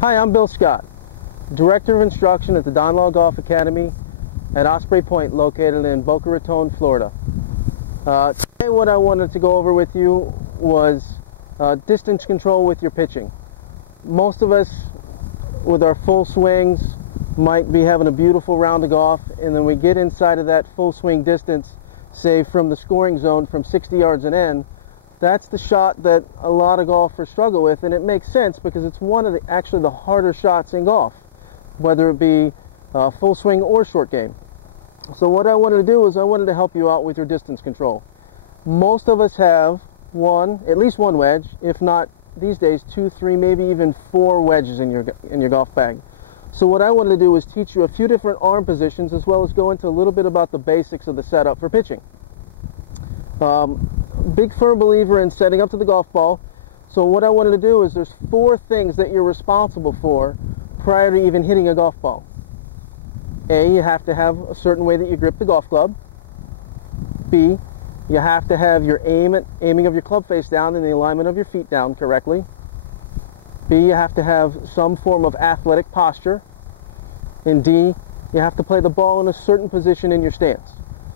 Hi, I'm Bill Scott, Director of Instruction at the Don Law Golf Academy at Osprey Point, located in Boca Raton, Florida. Today what I wanted to go over with you was distance control with your pitching. Most of us, with our full swings, might be having a beautiful round of golf, and then we get inside of that full swing distance, say from the scoring zone from 60 yards and in. That's the shot that a lot of golfers struggle with, and it makes sense because it's one of actually the harder shots in golf, whether it be full swing or short game. So what I wanted to do is I wanted to help you out with your distance control. Most of us have at least one wedge, if not these days 2, 3, maybe even 4 wedges in your golf bag. So what I wanted to do was teach you a few different arm positions, as well as go into a little bit about the basics of the setup for pitching. Big firm believer in setting up to the golf ball. So what I wanted to do is there's 4 things that you're responsible for prior to even hitting a golf ball. A, you have to have a certain way that you grip the golf club. B, you have to have your aiming of your club face down and the alignment of your feet down correctly. B, you have to have some form of athletic posture. And D, you have to play the ball in a certain position in your stance.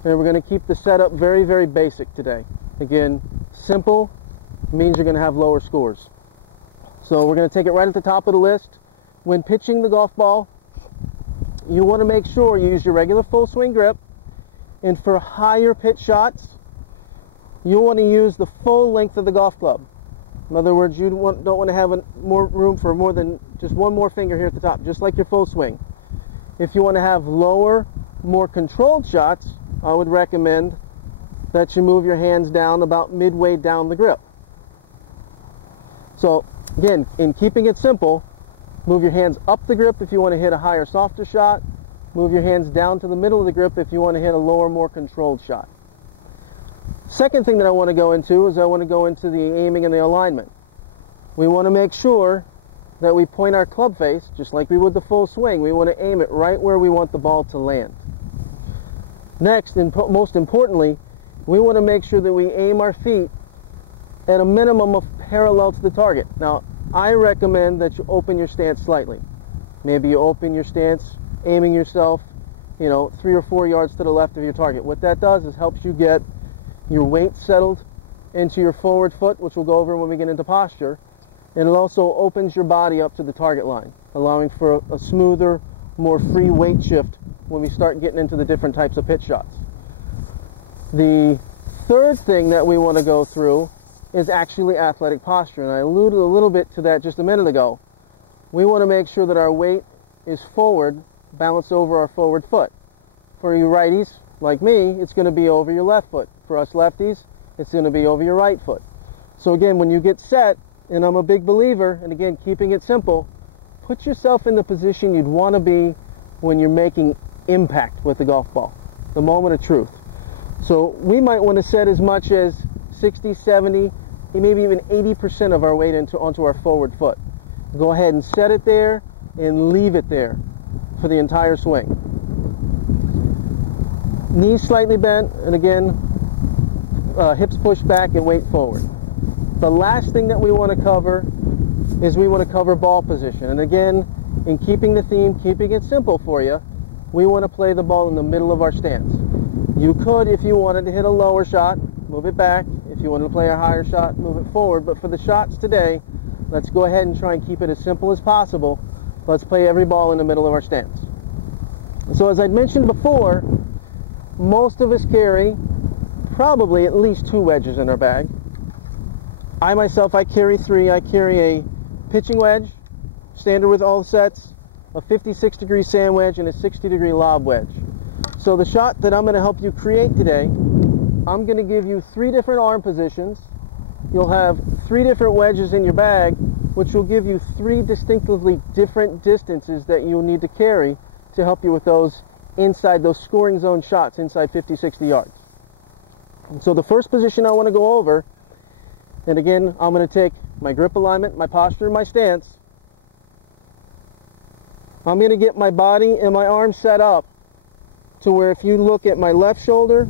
And we're going to keep the setup very, very basic today. Again, simple means you're going to have lower scores. So we're going to take it right at the top of the list. When pitching the golf ball, you want to make sure you use your regular full swing grip. And for higher pitch shots, you want to use the full length of the golf club. In other words, you don't want to have more room for more than just one more finger here at the top, just like your full swing. If you want to have lower, more controlled shots, I would recommend that you move your hands down about midway down the grip. So again, in keeping it simple, move your hands up the grip if you want to hit a higher, softer shot. Move your hands down to the middle of the grip if you want to hit a lower, more controlled shot. Second thing that I want to go into is I want to go into the aiming and the alignment. We want to make sure that we point our club face, just like we would the full swing. We want to aim it right where we want the ball to land. Next, and most importantly, we want to make sure that we aim our feet at a minimum of parallel to the target. Now, I recommend that you open your stance slightly. Maybe you open your stance, aiming yourself, 3 or 4 yards to the left of your target. What that does is helps you get your weight settled into your forward foot, which we'll go over when we get into posture. And it also opens your body up to the target line, allowing for a smoother, more free weight shift when we start getting into the different types of pitch shots. The third thing that we want to go through is actually athletic posture, and I alluded a little bit to that just a minute ago. We want to make sure that our weight is forward, balanced over our forward foot. For you righties, like me, it's going to be over your left foot. For us lefties, it's going to be over your right foot. So again, when you get set, and I'm a big believer, and again, keeping it simple, put yourself in the position you'd want to be when you're making impact with the golf ball, the moment of truth. So we might want to set as much as 60, 70, maybe even 80% of our weight onto our forward foot. Go ahead and set it there and leave it there for the entire swing. Knees slightly bent, and again, hips pushed back and weight forward. The last thing that we want to cover is we want to cover ball position. And again, in keeping the theme, keeping it simple for you, we want to play the ball in the middle of our stance. You could, if you wanted to hit a lower shot, move it back. If you wanted to play a higher shot, move it forward. But for the shots today, let's go ahead and try and keep it as simple as possible. Let's play every ball in the middle of our stance. So as I'd mentioned before, most of us carry probably at least 2 wedges in our bag. I myself, I carry 3. I carry a pitching wedge, standard with all sets, a 56-degree sand wedge, and a 60-degree lob wedge. So the shot that I'm going to help you create today, I'm going to give you 3 different arm positions. You'll have 3 different wedges in your bag, which will give you 3 distinctively different distances that you'll need to carry to help you with those scoring zone shots inside 50, 60 yards. And so the first position I want to go over, and again, I'm going to take my grip alignment, my posture, and my stance. I'm going to get my body and my arms set up to where if you look at my left shoulder,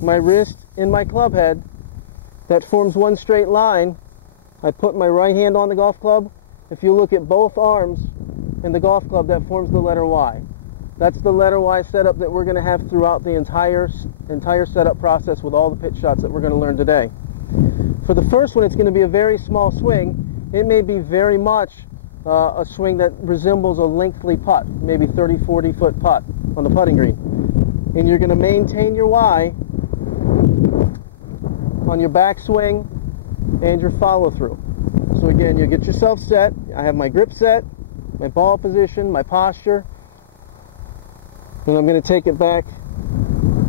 my wrist, and my club head, that forms one straight line. I put my right hand on the golf club, if you look at both arms in the golf club, that forms the letter Y. That's the letter Y setup that we're going to have throughout the entire setup process with all the pitch shots that we're going to learn today. For the first one, it's going to be a very small swing. It may be very much a swing that resembles a lengthy putt, maybe 30, 40 foot putt on the putting green. And you're going to maintain your Y on your backswing and your follow through. So again, you get yourself set. I have my grip set, my ball position, my posture. And I'm going to take it back,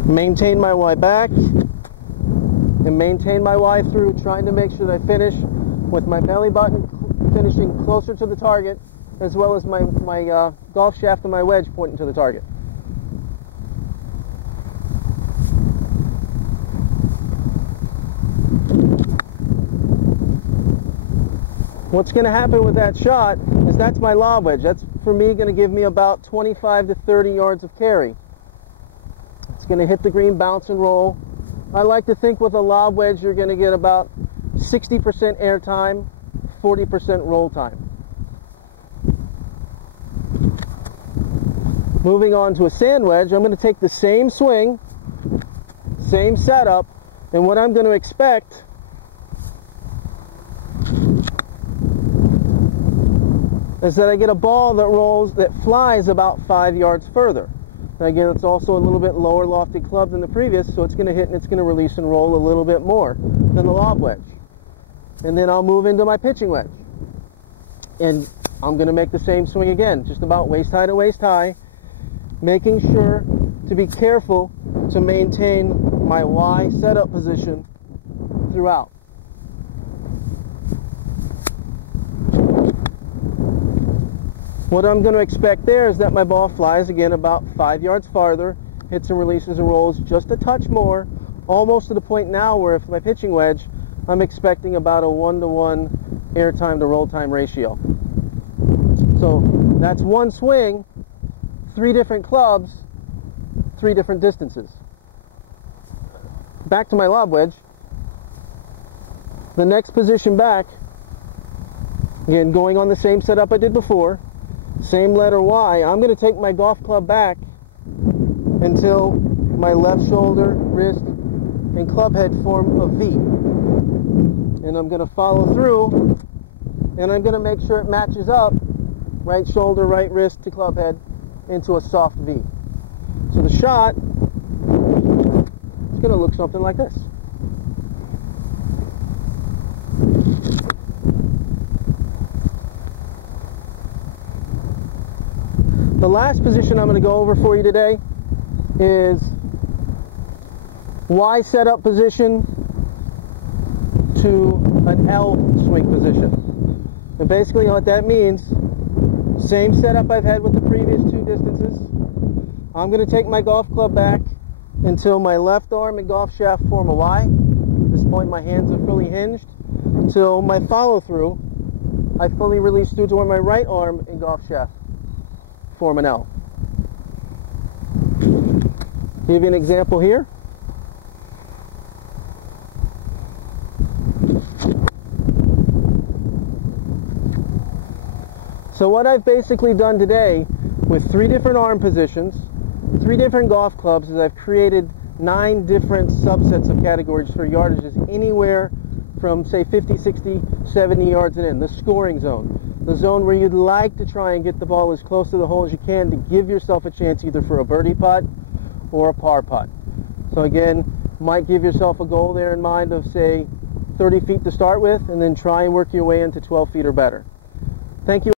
maintain my Y back, and maintain my Y through, trying to make sure that I finish with my belly button finishing closer to the target, as well as my golf shaft and my wedge pointing to the target. What's going to happen with that shot is that's my lob wedge. That's, for me, going to give me about 25 to 30 yards of carry. It's going to hit the green, bounce and roll. I like to think with a lob wedge you're going to get about 60% air time, 40% roll time. Moving on to a sand wedge, I'm going to take the same swing, same setup, and what I'm going to expect is that I get a ball that rolls, that flies about 5 yards further. And again, it's also a little bit lower lofted club than the previous, so it's going to hit and it's going to release and roll a little bit more than the lob wedge. And then I'll move into my pitching wedge. And I'm going to make the same swing again, just about waist high to waist high, making sure to be careful to maintain my Y setup position throughout. What I'm going to expect there is that my ball flies again about 5 yards farther, hits and releases and rolls just a touch more, almost to the point now where if my pitching wedge, I'm expecting about a 1-to-1 air time to roll time ratio. So that's one swing, 3 different clubs, 3 different distances. Back to my lob wedge. The next position back, again going on the same setup I did before, same letter Y, I'm going to take my golf club back until my left shoulder, wrist, and club head form a V. And I'm going to follow through, and I'm going to make sure it matches up, right shoulder, right wrist to club head, into a soft V. So the shot is going to look something like this. The last position I'm going to go over for you today is Y setup position to an L swing position. And basically what that means, same setup I've had with the previous 2 distances. I'm going to take my golf club back until my left arm and golf shaft form a Y. At this point my hands are fully hinged. Until my follow through, I fully release through to where my right arm and golf shaft form an L. Give you an example here. So what I've basically done today with 3 different arm positions, 3 different golf clubs, is I've created 9 different subsets of categories for yardages anywhere from say 50, 60, 70 yards and in. The scoring zone. The zone where you'd like to try and get the ball as close to the hole as you can to give yourself a chance either for a birdie putt or a par putt. So again, might give yourself a goal there in mind of say 30 feet to start with, and then try and work your way into 12 feet or better. Thank you.